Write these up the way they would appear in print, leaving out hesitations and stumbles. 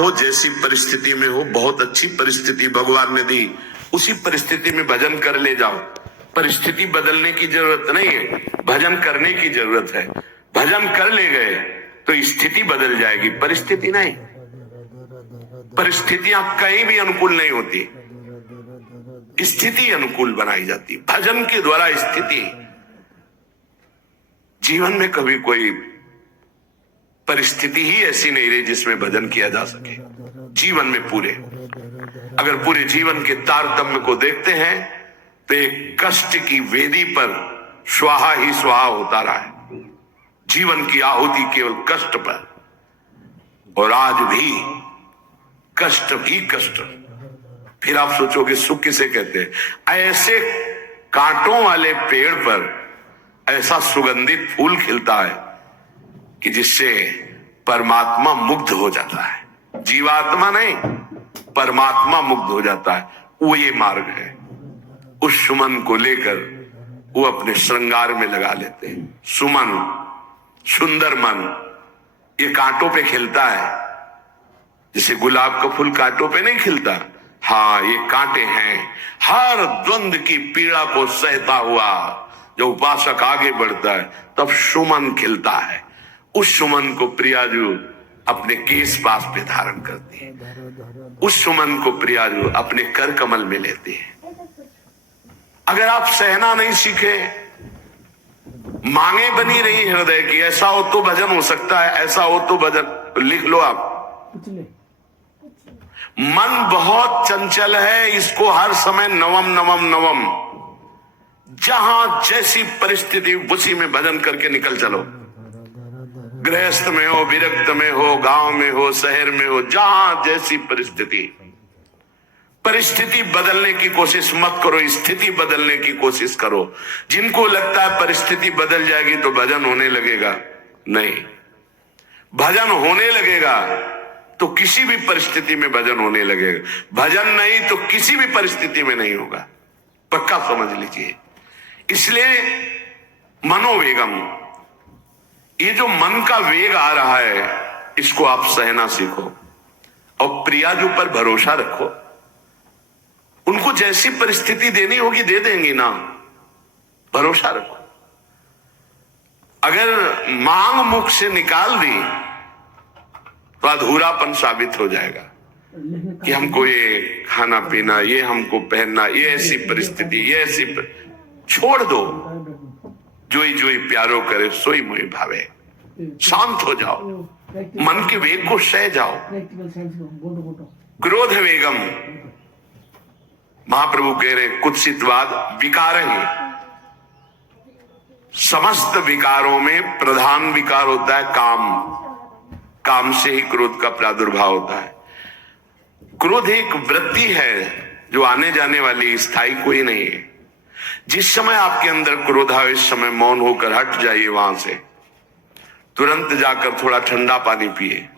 हो जैसी परिस्थिति में हो, बहुत अच्छी परिस्थिति भगवान ने दी, उसी परिस्थिति में भजन कर ले जाओ। परिस्थिति बदलने की जरूरत नहीं है, भजन करने की जरूरत है। भजन कर ले गए तो स्थिति बदल जाएगी, परिस्थिति नहीं। परिस्थितियां कहीं भी अनुकूल नहीं होती, स्थिति अनुकूल बनाई जाती। भजन के द्वारा स्थिति। जीवन में कभी कोई परिस्थिति ही ऐसी नहीं रही जिसमें भजन किया जा सके। जीवन में पूरे, अगर पूरे जीवन के तारतम्य को देखते हैं तो एक कष्ट की वेदी पर स्वाहा ही स्वाहा होता रहा है। जीवन की आहुति केवल कष्ट पर, और आज भी कष्ट ही कष्ट। फिर आप सोचोगे सुख किसे कहते हैं? ऐसे कांटों वाले पेड़ पर ऐसा सुगंधित फूल खिलता है कि जिससे परमात्मा मुग्ध हो जाता है। जीवात्मा नहीं, परमात्मा मुग्ध हो जाता है। वो ये मार्ग है। उस सुमन को लेकर वो अपने श्रृंगार में लगा लेते हैं। सुमन, सुंदर मन, ये कांटों पे खिलता है। जैसे गुलाब का फूल कांटों पे नहीं खिलता, हाँ ये कांटे हैं। हर द्वंद की पीड़ा को सहता हुआ जो उपासक आगे बढ़ता है तब सुमन खिलता है। उस सुमन को प्रियाजू अपने केश पास पे धारण करती है। उस सुमन को प्रियाजू अपने कर कमल में लेती है। अगर आप सहना नहीं सीखे, मांगे बनी रही हृदय की, ऐसा हो तो भजन हो सकता है, ऐसा हो तो भजन, लिख लो आप। मन बहुत चंचल है, इसको हर समय नवम नवम नवम, जहां जैसी परिस्थिति उसी में भजन करके निकल चलो। गृहस्थ में हो, विरक्त में हो, गांव में हो, शहर में हो, जहां जैसी परिस्थिति। परिस्थिति बदलने की कोशिश मत करो, स्थिति बदलने की कोशिश करो। जिनको लगता है परिस्थिति बदल जाएगी तो भजन होने लगेगा, नहीं। भजन होने लगेगा तो किसी भी परिस्थिति में भजन होने लगेगा। भजन नहीं तो किसी भी परिस्थिति में नहीं होगा, पक्का समझ लीजिए। इसलिए मनोवेगम, ये जो मन का वेग आ रहा है, इसको आप सहना सीखो और प्रियाजू पर भरोसा रखो। उनको जैसी परिस्थिति देनी होगी दे देंगी ना, भरोसा रखो। अगर मांग मुख से निकाल दी तो अधूरापन साबित हो जाएगा कि हमको ये खाना पीना, ये हमको पहनना, ये ऐसी परिस्थिति, ये ऐसी छोड़ दो। जोई जोई प्यारो करे सोई मोई भावे। शांत हो जाओ, मन के वेग को सह जाओ। क्रोध वेगम, महाप्रभु कह रहे कुत्सितवाद विकार ही। समस्त विकारों में प्रधान विकार होता है काम। काम से ही क्रोध का प्रादुर्भाव होता है। क्रोध एक वृत्ति है जो आने जाने वाली, स्थायी कोई नहीं है। जिस समय आपके अंदर क्रोध आए, इस समय मौन होकर हट जाइए वहां से। तुरंत जाकर थोड़ा ठंडा पानी पिए।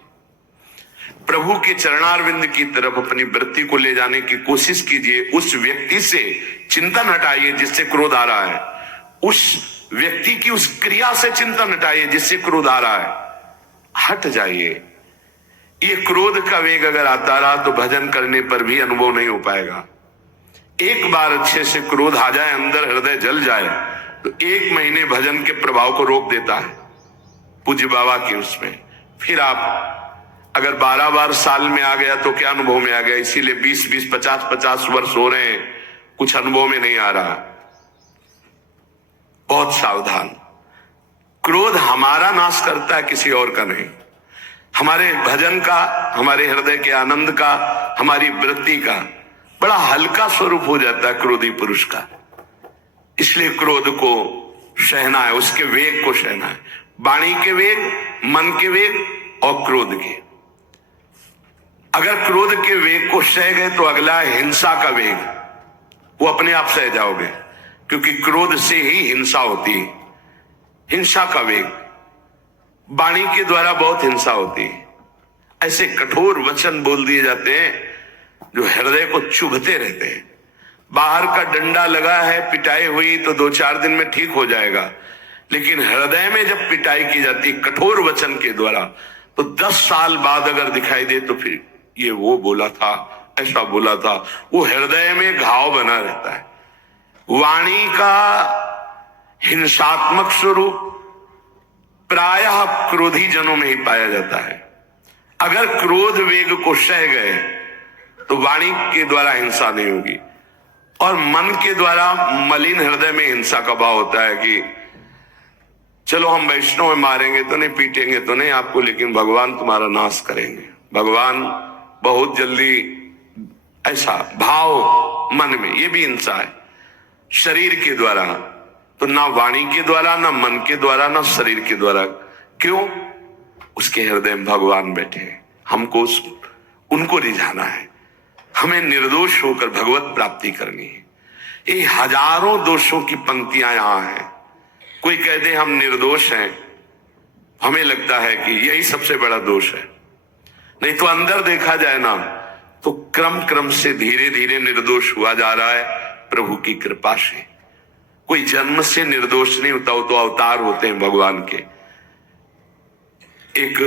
प्रभु के चरणारविंद की तरफ अपनी वृत्ति को ले जाने की कोशिश कीजिए। उस व्यक्ति से चिंतन हटाइए जिससे क्रोध आ रहा है। उस व्यक्ति की उस क्रिया से चिंतन हटाइए जिससे क्रोध आ रहा है। हट जाइए। ये क्रोध का वेग अगर आता रहा तो भजन करने पर भी अनुभव नहीं हो पाएगा। एक बार अच्छे से क्रोध आ जाए, अंदर हृदय जल जाए, तो 1 महीने भजन के प्रभाव को रोक देता है पूज्य बाबा के उसमें। फिर आप अगर 12 बार साल में आ गया तो क्या अनुभव में आ गया। इसीलिए 20-20, 50-50 वर्ष हो रहे हैं, कुछ अनुभव में नहीं आ रहा। बहुत सावधान। क्रोध हमारा नाश करता है, किसी और का नहीं। हमारे भजन का, हमारे हृदय के आनंद का, हमारी वृत्ति का बड़ा हल्का स्वरूप हो जाता है क्रोधी पुरुष का। इसलिए क्रोध को सहना है, उसके वेग को सहना है। वाणी के वेग, मन के वेग और क्रोध के। अगर क्रोध के वेग को सह गए तो अगला है हिंसा का वेग। वो अपने आप सह जाओगे, क्योंकि क्रोध से ही हिंसा होती है। हिंसा का वेग, वाणी के द्वारा बहुत हिंसा होती है। ऐसे कठोर वचन बोल दिए जाते हैं जो हृदय को चुभते रहते हैं। बाहर का डंडा लगा है, पिटाई हुई तो 2-4 दिन में ठीक हो जाएगा, लेकिन हृदय में जब पिटाई की जाती कठोर वचन के द्वारा तो 10 साल बाद अगर दिखाई दे तो फिर ये वो बोला था, ऐसा बोला था। वो हृदय में घाव बना रहता है। वाणी का हिंसात्मक स्वरूप प्रायः क्रोधी जनों में ही पाया जाता है। अगर क्रोध वेग को सह गए तो वाणी के द्वारा हिंसा नहीं होगी, और मन के द्वारा मलिन हृदय में हिंसा का भाव होता है कि चलो हम वैष्णव में मारेंगे तो नहीं, पीटेंगे तो नहीं आपको, लेकिन भगवान तुम्हारा नाश करेंगे, भगवान बहुत जल्दी, ऐसा भाव मन में, ये भी हिंसा है शरीर के द्वारा। तो ना वाणी के द्वारा, ना मन के द्वारा, ना शरीर के द्वारा। क्यों? उसके हृदय में भगवान बैठे हैं, हमको उनको रिझाना है, हमें निर्दोष होकर भगवत प्राप्ति करनी है। ये हजारों दोषों की पंक्तियां यहां हैं। कोई कह दे हम निर्दोष हैं, हमें लगता है कि यही सबसे बड़ा दोष है। नहीं तो अंदर देखा जाए ना तो क्रम क्रम से धीरे धीरे निर्दोष हुआ जा रहा है प्रभु की कृपा से। कोई जन्म से निर्दोष नहीं होता, वो तो अवतार होते हैं भगवान के। एक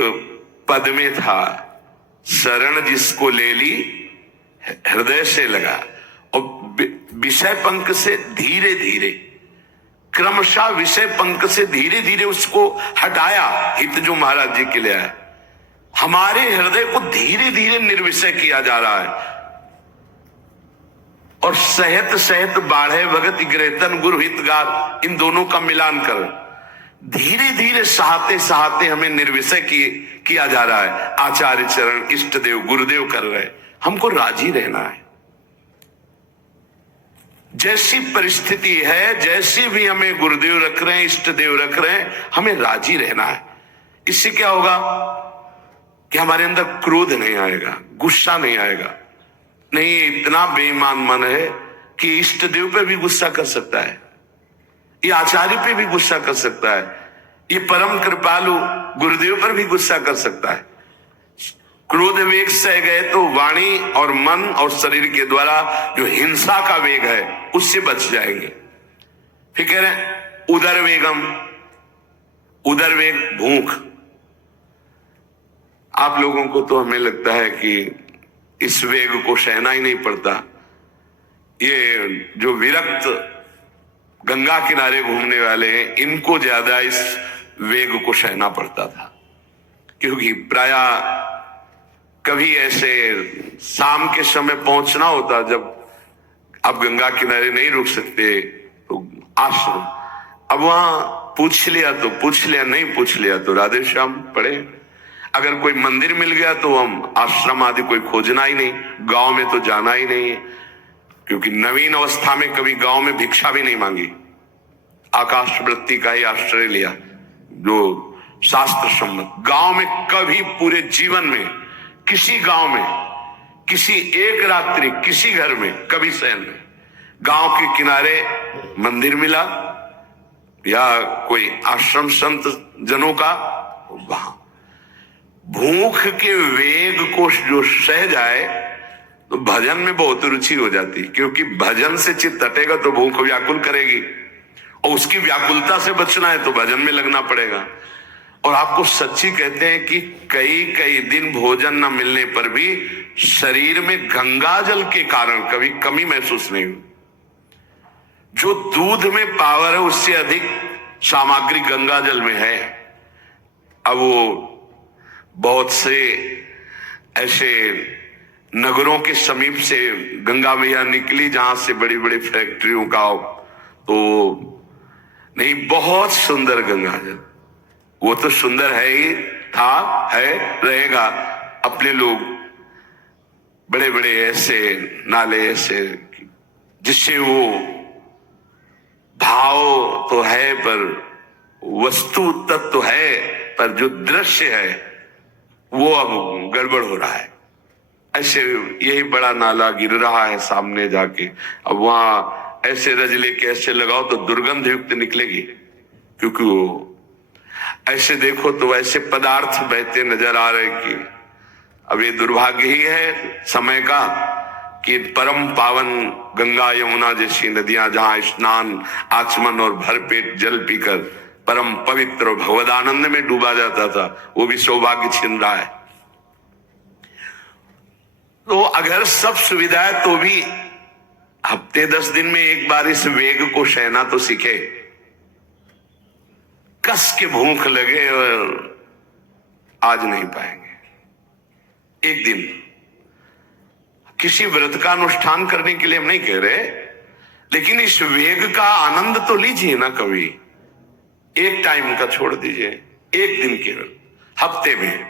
पद में था, शरण जिसको ले ली हृदय से लगा, और विषय पंख से धीरे धीरे, क्रमशः विषय पंख से धीरे धीरे उसको हटाया। हित जो महाराज जी के लिए है, हमारे हृदय को धीरे धीरे निर्विषय किया जा रहा है। और सहत सहत बाढ़े भगत ग्रहतन गुरु हितगार, इन दोनों का मिलान कर धीरे धीरे सहाते सहाते हमें निर्विषय किया जा रहा है। आचार्य चरण, इष्ट देव, गुरुदेव कर रहे हैं, हमको राजी रहना है। जैसी परिस्थिति है, जैसी भी हमें गुरुदेव रख रहे हैं, इष्ट देव रख रहे हैं, हमें राजी रहना है। इससे क्या होगा कि हमारे अंदर क्रोध नहीं आएगा, गुस्सा नहीं आएगा। नहीं, इतना बेईमान मन है कि इष्ट देव पे भी गुस्सा कर सकता है, ये आचार्य पे भी गुस्सा कर सकता है, ये परम कृपालु गुरुदेव पर भी गुस्सा कर सकता है। क्रोध वेग सह गए तो वाणी और मन और शरीर के द्वारा जो हिंसा का वेग है उससे बच जाएंगे। फिर कह रहे हैं उदर वेगम, उदर वेग भूख। आप लोगों को तो हमें लगता है कि इस वेग को सहना ही नहीं पड़ता। ये जो विरक्त गंगा किनारे घूमने वाले हैं, इनको ज्यादा इस वेग को सहना पड़ता था, क्योंकि प्रायः कभी ऐसे शाम के समय पहुंचना होता जब आप गंगा किनारे नहीं रुक सकते तो आश्रम, अब वहां पूछ लिया तो पूछ लिया, नहीं पूछ लिया तो राधे श्याम पड़े। अगर कोई मंदिर मिल गया तो हम आश्रम आदि कोई खोजना ही नहीं, गांव में तो जाना ही नहीं है, क्योंकि नवीन अवस्था में कभी गांव में भिक्षा भी नहीं मांगी, आकाश वृत्ति का ही आश्रय लिया जो शास्त्र सम्मत। गांव में कभी पूरे जीवन में किसी गांव में किसी एक रात्रि किसी घर में कभी शयन नहीं। गांव के किनारे मंदिर मिला या कोई आश्रम संत जनों का, वहां भूख के वेग को जो सह जाए तो भजन में बहुत रुचि हो जाती, क्योंकि भजन से चित्त हटेगा तो भूख व्याकुल करेगी, और उसकी व्याकुलता से बचना है तो भजन में लगना पड़ेगा। और आपको सच्ची कहते हैं कि कई कई दिन भोजन न मिलने पर भी शरीर में गंगा जल के कारण कभी कमी महसूस नहीं हुई। जो दूध में पावर है उससे अधिक सामग्री गंगा जल में है। अब वो बहुत से ऐसे नगरों के समीप से गंगा मैया निकली जहां से बड़ी बड़ी फैक्ट्रियों का, तो नहीं, बहुत सुंदर गंगा जल, वो तो सुंदर है ही, था, है, रहेगा। अपने लोग बड़े बड़े ऐसे नाले ऐसे जिससे वो भाव तो है पर वस्तु तत्व है, पर जो दृश्य है वो अब गड़बड़ हो रहा है। ऐसे यही बड़ा नाला गिर रहा है सामने जाके, अब वहां ऐसे रज लेके ऐसे लगाओ तो दुर्गंध युक्त निकलेगी, क्योंकि वो ऐसे देखो तो ऐसे पदार्थ बहते नजर आ रहे कि अब ये दुर्भाग्य ही है समय का कि परम पावन गंगा यमुना जैसी नदियां जहां स्नान आचमन और भरपेट जल पीकर परम पवित्र और भगवदानंद में डूबा जाता था, वो भी सौभाग्य छिन रहा है। तो अगर सब सुविधा है तो भी हफ्ते 10 दिन में एक बार इस वेग को सहना तो सीखे। कस के भूख लगे और आज नहीं पाएंगे। एक दिन किसी व्रत का अनुष्ठान करने के लिए हम नहीं कह रहे, लेकिन इस वेग का आनंद तो लीजिए ना कभी। एक टाइम का छोड़ दीजिए, एक दिन केवल हफ्ते में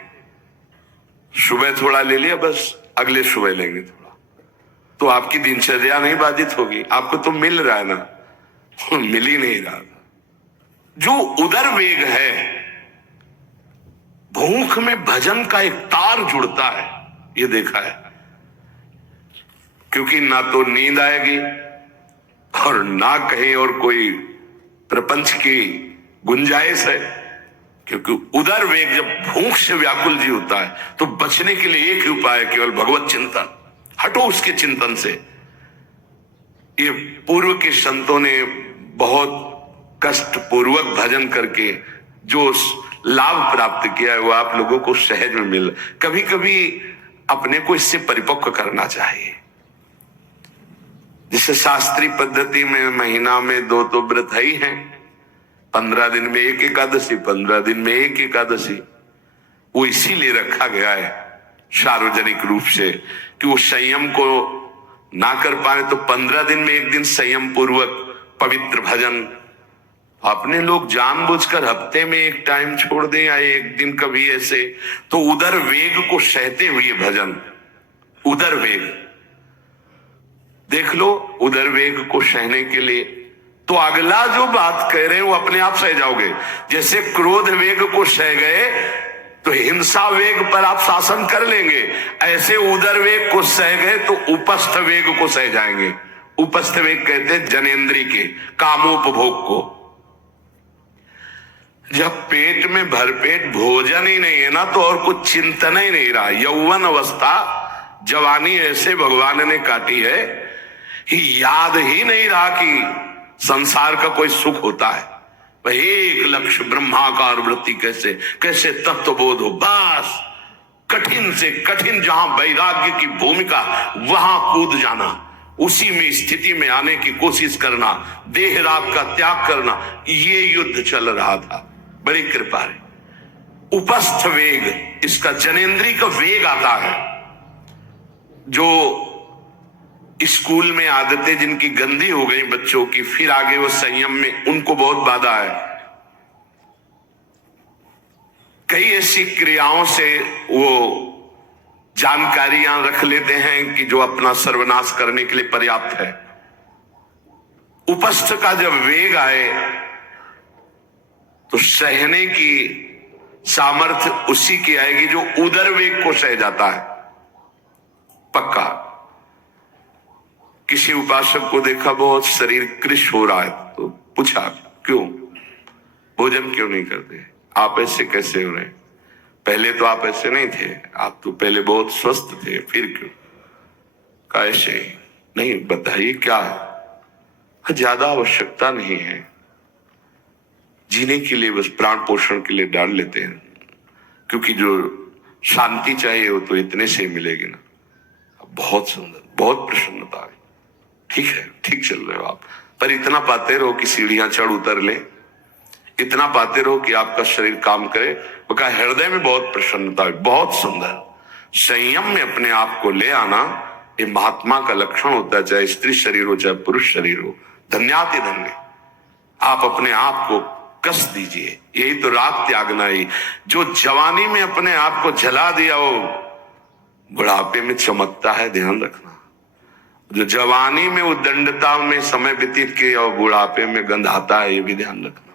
सुबह थोड़ा ले लिया, बस अगले सुबह लेंगे थोड़ा, तो आपकी दिनचर्या नहीं बाधित होगी। आपको तो मिल रहा है ना, मिल ही नहीं रहा। जो उदर वेग है, भूख में भजन का एक तार जुड़ता है, ये देखा है। क्योंकि ना तो नींद आएगी और ना कहीं और कोई प्रपंच की गुंजाइश है। क्योंकि उदर वेग जब भूख से व्याकुल जी होता है तो बचने के लिए एक ही उपाय है, केवल भगवत चिंतन। हटो उसके चिंतन से। ये पूर्व के संतों ने बहुत कष्ट पूर्वक भजन करके जो लाभ प्राप्त किया है वो आप लोगों को सहज में मिल। कभी कभी अपने को इससे परिपक्व करना चाहिए। जिससे शास्त्रीय पद्धति में महीना में 2 तो व्रत ही हैं, 15 दिन में एक एकादशी, 15 दिन में एक एकादशी। वो इसीलिए रखा गया है सार्वजनिक रूप से कि वो संयम को ना कर पाए तो 15 दिन में एक दिन संयम पूर्वक पवित्र भजन। अपने लोग जानबूझकर हफ्ते में एक टाइम छोड़ दें या एक दिन कभी ऐसे, तो उदर वेग को सहते हुए भजन। उदर वेग देख लो, उदर वेग को सहने के लिए तो अगला जो बात कह रहे हैं वो अपने आप सह जाओगे। जैसे क्रोध वेग को सह गए तो हिंसा वेग पर आप शासन कर लेंगे, ऐसे उदर वेग को सह गए तो उपस्थ वेग को सह जाएंगे। उपस्थ वेग कहते हैं जनेंद्री के कामोपभोग को। जब पेट में भरपेट भोजन ही नहीं है ना तो और कुछ चिंतन ही नहीं रहा। यौवन अवस्था, जवानी ऐसे भगवान ने काटी है कि याद ही नहीं रहा कि संसार का कोई सुख होता है। भाई एक लक्ष्य ब्रह्माकार वृत्ति कैसे कैसे तत्वबोध हो, बस कठिन से कठिन जहां वैराग्य की भूमिका वहां कूद जाना, उसी में स्थिति में आने की कोशिश करना, देह राग का त्याग करना, ये युद्ध चल रहा था। बड़ी कृपा है। उपस्थ वेग, इसका जनेंद्री का वेग आता है। जो स्कूल में आदतें जिनकी गंदी हो गई बच्चों की, फिर आगे वो संयम में उनको बहुत बाधा है। कई ऐसी क्रियाओं से वो जानकारियां रख लेते हैं कि जो अपना सर्वनाश करने के लिए पर्याप्त है। उपस्थ का जब वेग आए तो सहने की सामर्थ्य उसी की आएगी जो उदर वेग को सह जाता है। पक्का। किसी उपासक को देखा बहुत शरीर कृश हो रहा है तो पूछा क्यों, भोजन क्यों नहीं करते, आप ऐसे कैसे हो रहे हैं? पहले तो आप ऐसे नहीं थे, आप तो पहले बहुत स्वस्थ थे, फिर क्यों? कहा ऐसे नहीं, बताइए क्या है? ज्यादा आवश्यकता नहीं है, जीने के लिए बस प्राण पोषण के लिए डाल लेते हैं, क्योंकि जो शांति चाहिए वो तो इतने से मिलेगी ना। बहुत सुंदर, बहुत प्रसन्नता है। ठीक है, ठीक चल रहे हो आप, पर इतना पाते रहो कि सीढ़ियां चढ़ उतर ले, इतना पाते रहो कि आपका शरीर काम करे। वो कहा हृदय में बहुत प्रसन्नता है, बहुत सुंदर। संयम में अपने आप को ले आना ये महात्मा का लक्षण होता है, चाहे स्त्री शरीर हो चाहे पुरुष शरीर हो। धन्याति धन्य। आप अपने आप को कस दीजिए, यही तो राग त्यागना ही। जो जवानी में अपने आप को जला दिया वो बुढ़ापे में चमकता है, ध्यान रखना। जो जवानी में उद्दंडता में समय व्यतीत किया और बुढ़ापे में गंधाता है, ये भी ध्यान रखना।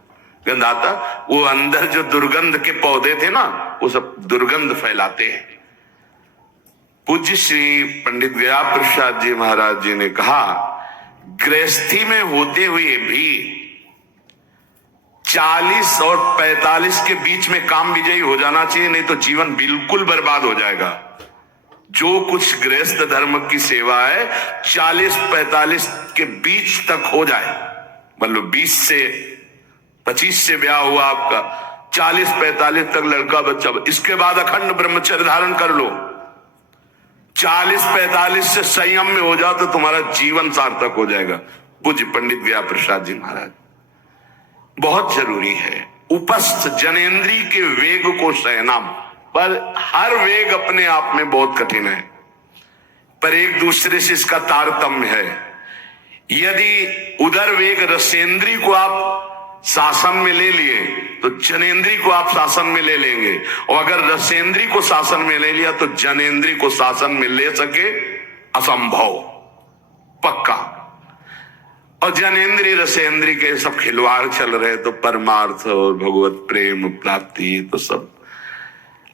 गंधाता वो अंदर जो दुर्गंध के पौधे थे ना, वो सब दुर्गंध फैलाते हैं। पूज्य श्री पंडित गया प्रसाद जी महाराज जी ने कहा, गृहस्थी में होते हुए भी 40 और 45 के बीच में काम विजयी हो जाना चाहिए, नहीं तो जीवन बिल्कुल बर्बाद हो जाएगा। जो कुछ गृहस्थ धर्म की सेवा है 40-45 के बीच तक हो जाए, मतलब 20 से 25 से ब्याह हुआ आपका, 40-45 तक लड़का बच्चा, इसके बाद अखंड ब्रह्मचर्य धारण कर लो। 40-45 से संयम में हो जाओ तो तुम्हारा जीवन सार्थक हो जाएगा। पूज्य पंडित व्यास प्रसाद जी महाराज। बहुत जरूरी है उपस्थ जनेंद्री के वेग को सहना, पर हर वेग अपने आप में बहुत कठिन है, पर एक दूसरे से इसका तारतम्य है। यदि उदर वेग रसेंद्री को आप शासन में ले लिए तो जनेंद्री को आप शासन में ले लेंगे, और अगर रसेंद्री को शासन में ले लिया तो जनेंद्री को शासन में ले सके असंभव, पक्का। और जनेंद्री रसेंद्री के सब खिलवाड़ चल रहे तो परमार्थ और भगवत प्रेम प्राप्ति तो सब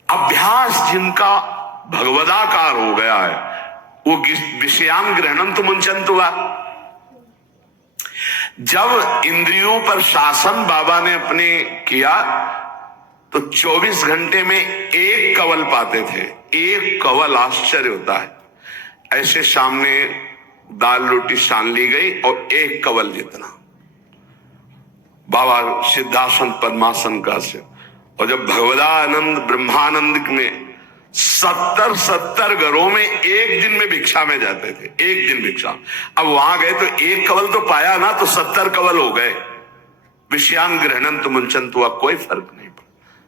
अभ्यास जिनका भगवदाकार हो गया है वो विषयान ग्रहणम तो मुंचंतु हुआ। जब इंद्रियों पर शासन बाबा ने अपने किया तो 24 घंटे में एक कवल पाते थे। एक कवल, आश्चर्य होता है। ऐसे सामने दाल रोटी सान ली गई और एक कवल जितना बाबा सिद्धासन पद्मासन का से। और जब भगवदानंद ब्रह्मानंद में 70 घरों में एक दिन में भिक्षा में जाते थे, एक दिन भिक्षा। अब वहां गए तो एक कवल तो पाया ना, तो 70 कवल हो गए। विषयान ग्रहणंत मुंचंत हुआ, कोई फर्क नहीं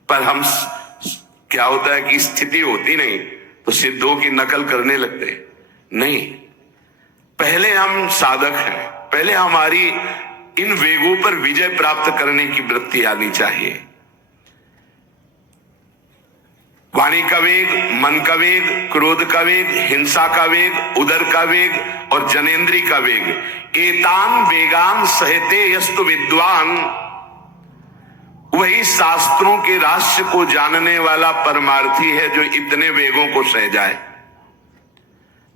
पर हम क्या होता है कि स्थिति होती नहीं तो सिद्धों की नकल करने लगते नहीं। पहले हम साधक हैं, पहले हमारी इन वेगों पर विजय प्राप्त करने की वृत्ति आनी चाहिए। वाणी का वेग, मन का वेग, क्रोध का वेग, हिंसा का वेग, उदर का वेग और जनेंद्री का वेग। एतान वेगान सहते यस्तु विद्वान, वही शास्त्रों के रहस्य को जानने वाला परमार्थी है जो इतने वेगों को सह जाए।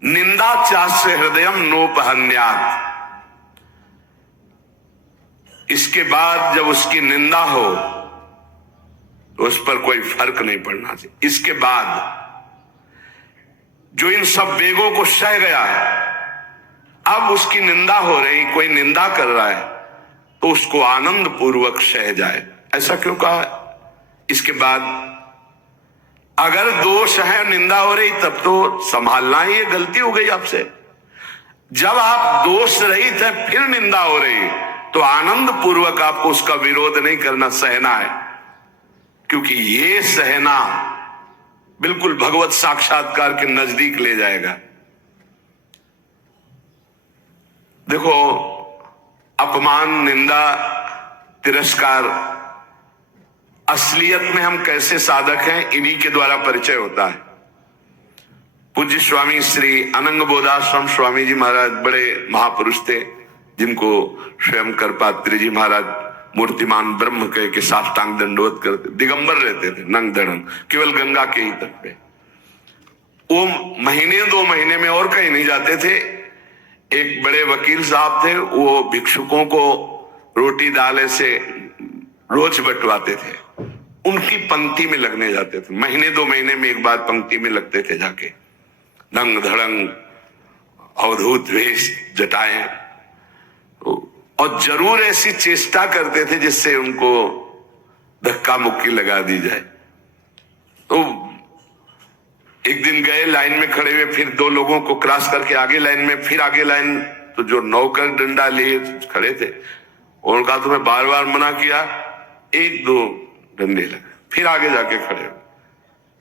निंदा चास्य हृदयम नोपहन्यात्, इसके बाद जब उसकी निंदा हो तो उस पर कोई फर्क नहीं पड़ना चाहिए। इसके बाद जो इन सब वेगों को सह गया है, अब उसकी निंदा हो रही, कोई निंदा कर रहा है तो उसको आनंद पूर्वक सह जाए। ऐसा क्यों कहा? इसके बाद अगर दोष है, निंदा हो रही, तब तो संभालना ही, ये गलती हो गई आपसे। जब आप दोष रहित है फिर निंदा हो रही तो आनंद पूर्वक आपको उसका विरोध नहीं करना, सहना है। क्योंकि ये सहना बिल्कुल भगवत साक्षात्कार के नजदीक ले जाएगा। देखो, अपमान, निंदा, तिरस्कार, असलियत में हम कैसे साधक हैं इन्हीं के द्वारा परिचय होता है। पूज्य स्वामी श्री अनंग बोधाश्रम स्वामी जी महाराज बड़े महापुरुष थे, जिनको स्वयं करपात्री जी महाराज मूर्तिमान ब्रह्म कह के साष्टांग दंडवत करते, दिगंबर रहते थे, नंग धड़ंग, केवल गंगा के ही तट पे। वो महीने 2 महीने में और कहीं नहीं जाते थे। एक बड़े वकील साहब थे, वो भिक्षुकों को रोटी दाल से रोज बंटवाते थे, उनकी पंक्ति में लगने जाते थे। महीने 2 महीने में एक बार पंक्ति में लगते थे जाके, नंग धड़ंग, अवधूत वेश, जटाएं, और जरूर ऐसी चेष्टा करते थे जिससे उनको धक्का मुक्की लगा दी जाए। तो एक दिन गए, लाइन में खड़े हुए, फिर 2 लोगों को क्रॉस करके आगे लाइन में, फिर आगे लाइन, तो जो नौकर डंडा लिए खड़े थे उनका तो मैं बार बार मना किया, 1-2 डंडे लगे, फिर आगे जाके खड़े,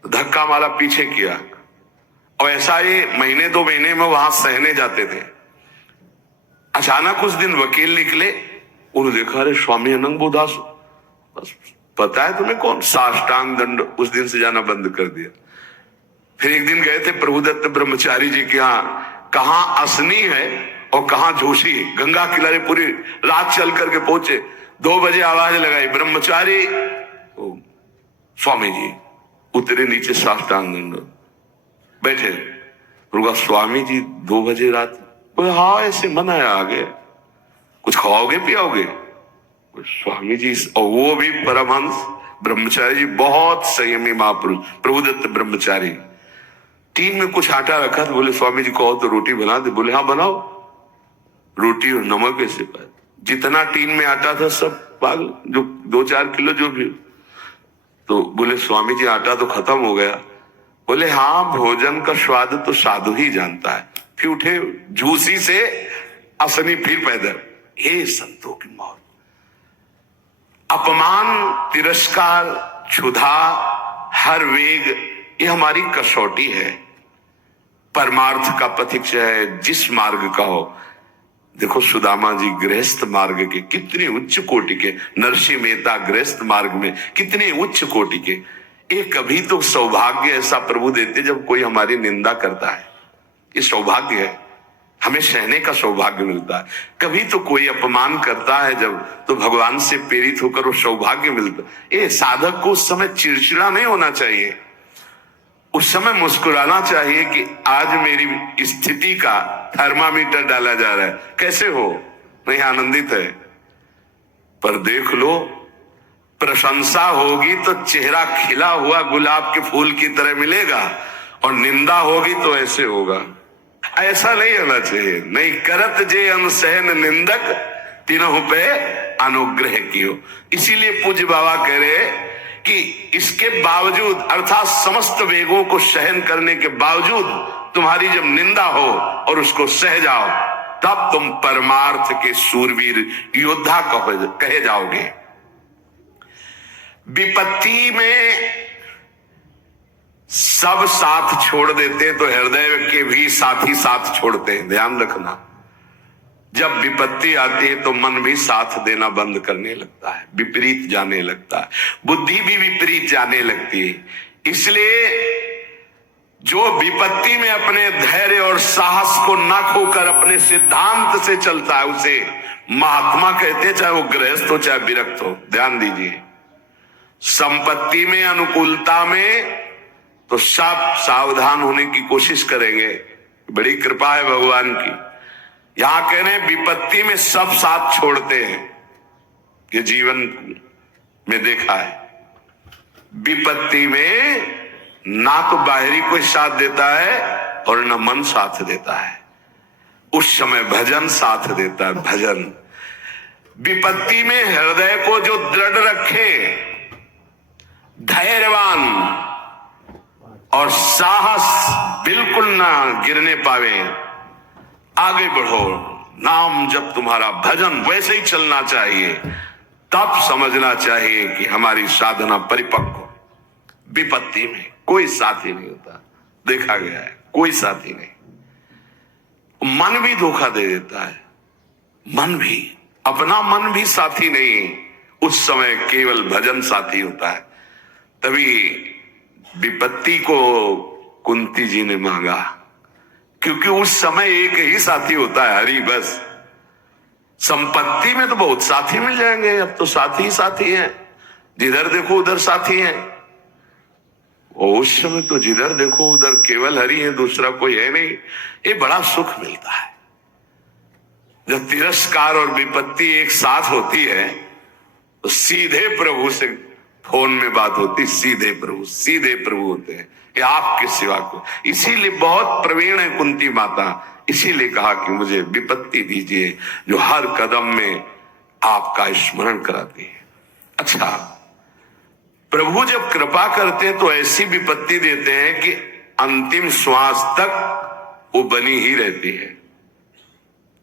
तो धक्का मारा, पीछे किया। और ऐसा ये महीने 2 महीने में वहां सहने जाते थे। अचानक उस दिन वकील निकले, उन्होंने देखा, अरे स्वामी अनंग बोधास, पता है तुम्हें कौन? साष्टांग दंड, उस दिन से जाना बंद कर दिया। फिर एक दिन गए थे प्रभुदत्त ब्रह्मचारी जी के यहाँ, कहाँ असनी है और कहाँ जोशी, गंगा किनारे पूरी रात चल करके पहुंचे। 2 बजे आवाज लगाई, ब्रह्मचारी, स्वामी जी उतरे नीचे, साष्टांग दंड, बैठे। रुका, स्वामी जी 2 बजे रात? हाँ, ऐसे मना है, आगे कुछ खाओगे पियाओगे? स्वामी जी, और वो भी परमहंस ब्रह्मचारी जी, बहुत संयमी महापुरुष, प्रभुदत्त ब्रह्मचारी। टीन में कुछ आटा रखा था, बोले स्वामी जी कहो तो रोटी बना दे। बोले हाँ बनाओ। रोटी और नमक ऐसे पाए, जितना टीन में आटा था सब पागल, जो 2-4 किलो जो भी। तो बोले स्वामी जी आटा तो खत्म हो गया। बोले हाँ, भोजन का स्वाद तो साधु ही जानता है। फिर उठे झूसी से असनी फिर पैदल। हे संतों की मौत, अपमान, तिरस्कार, क्षुधा, हर वेग, ये हमारी कसौटी है। परमार्थ का पथिक चाहे जिस मार्ग का हो। देखो सुदामा जी गृहस्थ मार्ग के कितने उच्च कोटि के, नरसिंह मेहता गृहस्थ मार्ग में कितने उच्च कोटि के। एक कभी तो सौभाग्य ऐसा प्रभु देते जब कोई हमारी निंदा करता है, ये सौभाग्य है, हमें सहने का सौभाग्य मिलता है। कभी तो कोई अपमान करता है जब, तो भगवान से प्रेरित होकर वो सौभाग्य मिलता है। ये साधक को उस समय चिड़चिड़ा नहीं होना चाहिए, उस समय मुस्कुराना चाहिए कि आज मेरी स्थिति का थर्मामीटर डाला जा रहा है, कैसे हो, नहीं आनंदित है। पर देख लो, प्रशंसा होगी तो चेहरा खिला हुआ गुलाब के फूल की तरह मिलेगा, और निंदा होगी तो ऐसे होगा। ऐसा नहीं होना चाहिए। नहीं करत जे अनसहन निंदक, तीनों पे अनुग्रह कियो। इसीलिए पूज्य बाबा कह रहे कि इसके बावजूद, अर्थात समस्त वेगों को सहन करने के बावजूद तुम्हारी जब निंदा हो और उसको सह जाओ, तब तुम परमार्थ के शूरवीर योद्धा कहे जाओगे। विपत्ति में सब साथ छोड़ देते तो हृदय के भी साथी साथ छोड़ते हैं, ध्यान रखना। जब विपत्ति आती है तो मन भी साथ देना बंद करने लगता है, विपरीत जाने लगता है, बुद्धि भी विपरीत जाने लगती है। इसलिए जो विपत्ति में अपने धैर्य और साहस को न खोकर अपने सिद्धांत से चलता है उसे महात्मा कहते, चाहे वो गृहस्थ हो चाहे विरक्त हो। ध्यान दीजिए, संपत्ति में, अनुकूलता में तो सब सावधान होने की कोशिश करेंगे, बड़ी कृपा है भगवान की। यहां कहने विपत्ति में सब साथ छोड़ते हैं, ये जीवन में देखा है। विपत्ति में ना तो बाहरी कोई साथ देता है और न मन साथ देता है, उस समय भजन साथ देता है, भजन। विपत्ति में हृदय को जो दृढ़ रखे, धैर्यवान और साहस बिल्कुल ना गिरने पावे, आगे बढ़ो, नाम जब तुम्हारा भजन वैसे ही चलना चाहिए, तब समझना चाहिए कि हमारी साधना परिपक्व। विपत्ति में कोई साथी नहीं होता, देखा गया है, कोई साथी नहीं। मन भी धोखा दे देता है, मन भी, अपना मन भी साथी नहीं, उस समय केवल भजन साथी होता है। तभी विपत्ति को कुंती जी ने मांगा, क्योंकि उस समय एक ही साथी होता है, हरि बस। संपत्ति में तो बहुत साथी मिल जाएंगे, अब तो साथी ही साथी हैं, जिधर देखो उधर साथी हैं। और उस समय तो जिधर देखो उधर केवल हरि है, दूसरा कोई है नहीं। ये बड़ा सुख मिलता है जब तिरस्कार और विपत्ति एक साथ होती है, तो सीधे प्रभु से फोन में बात होती, सीधे प्रभु होते हैं कि आपके सिवा को। इसीलिए बहुत प्रवीण है कुंती माता, इसीलिए कहा कि मुझे विपत्ति दीजिए जो हर कदम में आपका स्मरण कराती है। अच्छा, प्रभु जब कृपा करते हैं तो ऐसी विपत्ति देते हैं कि अंतिम श्वास तक वो बनी ही रहती है,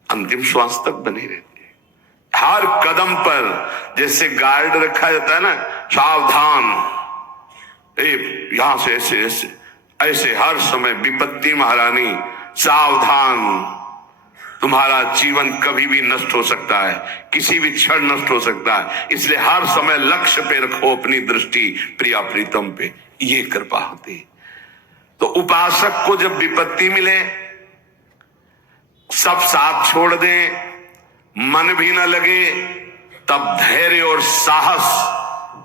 अंतिम श्वास तक बनी रहती है। हर कदम पर जैसे गार्ड रखा जाता है ना, सावधान, यहां से ऐसे ऐसे ऐसे हर समय विपत्ति महारानी सावधान, तुम्हारा जीवन कभी भी नष्ट हो सकता है, किसी भी क्षण नष्ट हो सकता है, इसलिए हर समय लक्ष्य पे रखो अपनी दृष्टि, प्रिया प्रीतम पे। ये कृपा होती। तो उपासक को जब विपत्ति मिले, सब साथ छोड़ दें, मन भी न लगे, तब धैर्य और साहस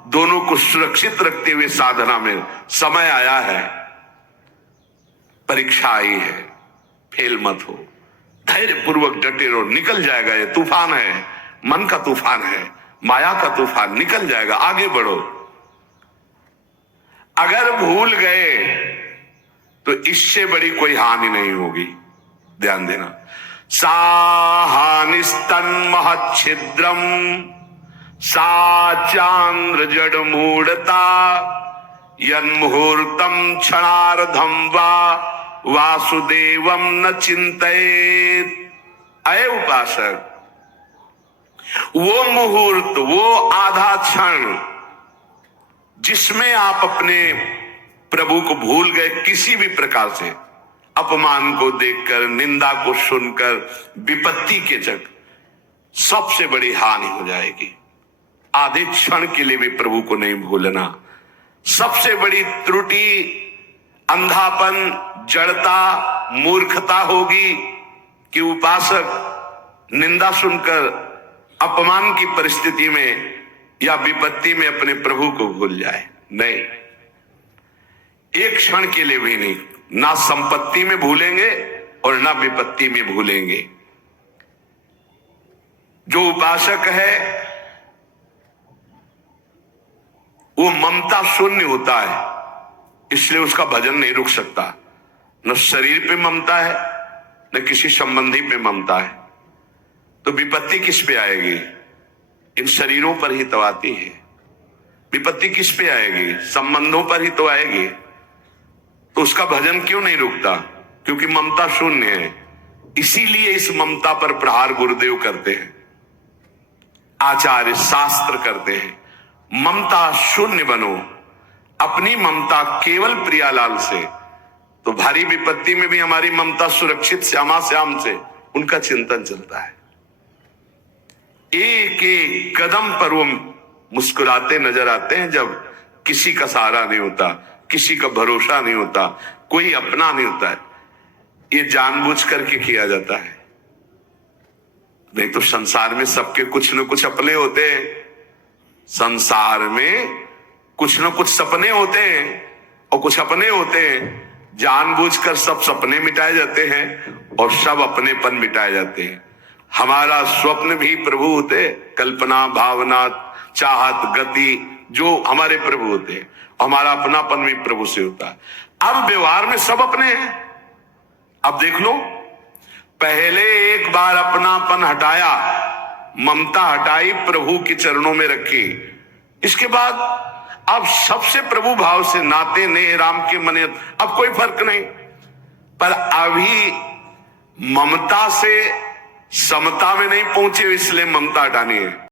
दोनों को सुरक्षित रखते हुए साधना में समय आया है, परीक्षा आई है, फेल मत हो, धैर्य पूर्वक डटे रहो, निकल जाएगा। ये तूफान है, मन का तूफान है, माया का तूफान, निकल जाएगा, आगे बढ़ो। अगर भूल गए तो इससे बड़ी कोई हानि नहीं होगी, ध्यान देना। साहानिस्तन्महच्छिद्रम सा चांद्र जड़ मूढ़ता यन्मुहूर्तम क्षणार्धम वा वासुदेवम न चिंतयेत। अय उपासक, वो मुहूर्त, वो आधा क्षण जिसमें आप अपने प्रभु को भूल गए, किसी भी प्रकार से अपमान को देखकर, निंदा को सुनकर, विपत्ति के जग सबसे बड़ी हानि हो जाएगी। आधे क्षण के लिए भी प्रभु को नहीं भूलना सबसे बड़ी त्रुटि, अंधापन, जड़ता, मूर्खता होगी कि उपासक निंदा सुनकर अपमान की परिस्थिति में या विपत्ति में अपने प्रभु को भूल जाए। नहीं, एक क्षण के लिए भी नहीं, ना संपत्ति में भूलेंगे और ना विपत्ति में भूलेंगे। जो उपासक है वो ममता शून्य होता है, इसलिए उसका भजन नहीं रुक सकता। न शरीर पे ममता है, न किसी संबंधी पे ममता है, तो विपत्ति किस पे आएगी? इन शरीरों पर ही तो आती है। विपत्ति किस पे आएगी? संबंधों पर ही तो आएगी। तो उसका भजन क्यों नहीं रुकता? क्योंकि ममता शून्य है। इसीलिए इस ममता पर प्रहार गुरुदेव करते हैं, आचार्य शास्त्र करते हैं। ममता शून्य बनो, अपनी ममता केवल प्रियालाल से, तो भारी विपत्ति में भी हमारी ममता सुरक्षित श्यामा श्याम से उनका चिंतन चलता है। एक एक कदम पर वो मुस्कुराते नजर आते हैं जब किसी का सहारा नहीं होता, किसी का भरोसा नहीं होता, कोई अपना नहीं होता है। ये जानबूझ करके किया जाता है, नहीं तो संसार में सबके कुछ न कुछ अपने होते हैं। संसार में कुछ न कुछ सपने होते हैं और कुछ अपने होते हैं। जानबूझकर सब सपने मिटाए जाते हैं और सब अपनेपन मिटाए जाते हैं। हमारा स्वप्न भी प्रभु होते, कल्पना, भावना, चाहत, गति जो हमारे प्रभु होते हैं, हमारा अपनापन भी प्रभु से होता है। अब व्यवहार में सब अपने हैं। अब देख लो, पहले एक बार अपनापन हटाया, ममता हटाई, प्रभु के चरणों में रखी, इसके बाद अब सबसे प्रभु भाव से नाते ने राम के मने, अब कोई फर्क नहीं। पर अभी ममता से समता में नहीं पहुंचे, इसलिए ममता हटानी है।